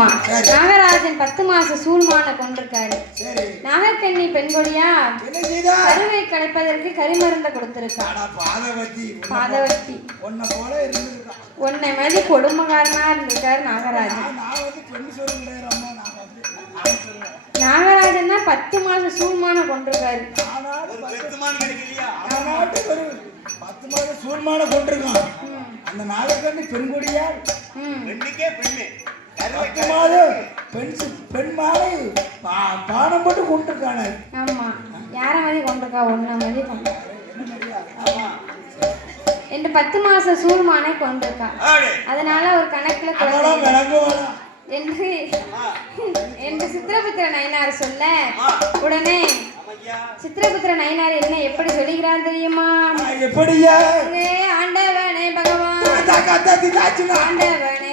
நாகராஜன் பத்து மாச சூழ்மான கொண்டிருக்காரு. சரி. நாகக்கண்ணி பெண்கொடியா கருவை கலைப்பதற்கு கரிமருந்தை கொடுத்திருக்கா. ஆனா பாதவதி. பாதவத்தி உன்னை மாதிரி கொடுமைக்காரனா இருந்திருக்காரு நாகராஜன். பெண் நாகராஜன் தான் பத்து மாச சூழ்மான கொண்டிருக்காரு. பத்து- மாதம் சூழ்மான கொண்டிருக்கான். அந்த நாகக்கண்ணி பெண்கொடியா ம். பெண்ணுக்கே பெண்ணு கருவை பத்து மாதம் பெண் சி- பெண் மாலை பா- பானம் போட்டு கொண்டிருக்கானே. ஆமா. யார மாதிரி கொண்டிருக்கா? ஒன்ன மாதிரி என்று பத்து மாச சூழ்மானை கொண்டிருக்கா. அதனால ஒரு கணக்குல என்று என்று சித்திரபுத்திர நயினார் சொல்ல. உடனே சித்திரபுத்திர நயினார் என்ன எப்படி சொல்லுகிறார் தெரியுமா? எப்படியா? ஆண்டவனே பகவான். ஆண்டவனே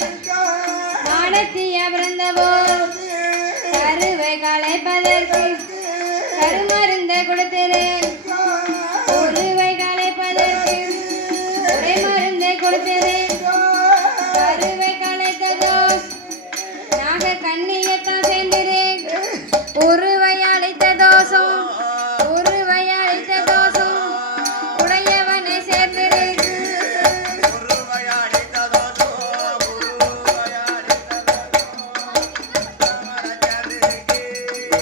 கருத்திய பிறந்தவோ கருவை கலைப்பதற்கு கருமருந்த கொடுத்தேன். குருவை கலைப்பதற்கு உரை மருந்தை கொடுத்தேன். கருவை கலைத்ததோ நாக கண்ணியத்தான் சேர்ந்தேன். ஒரு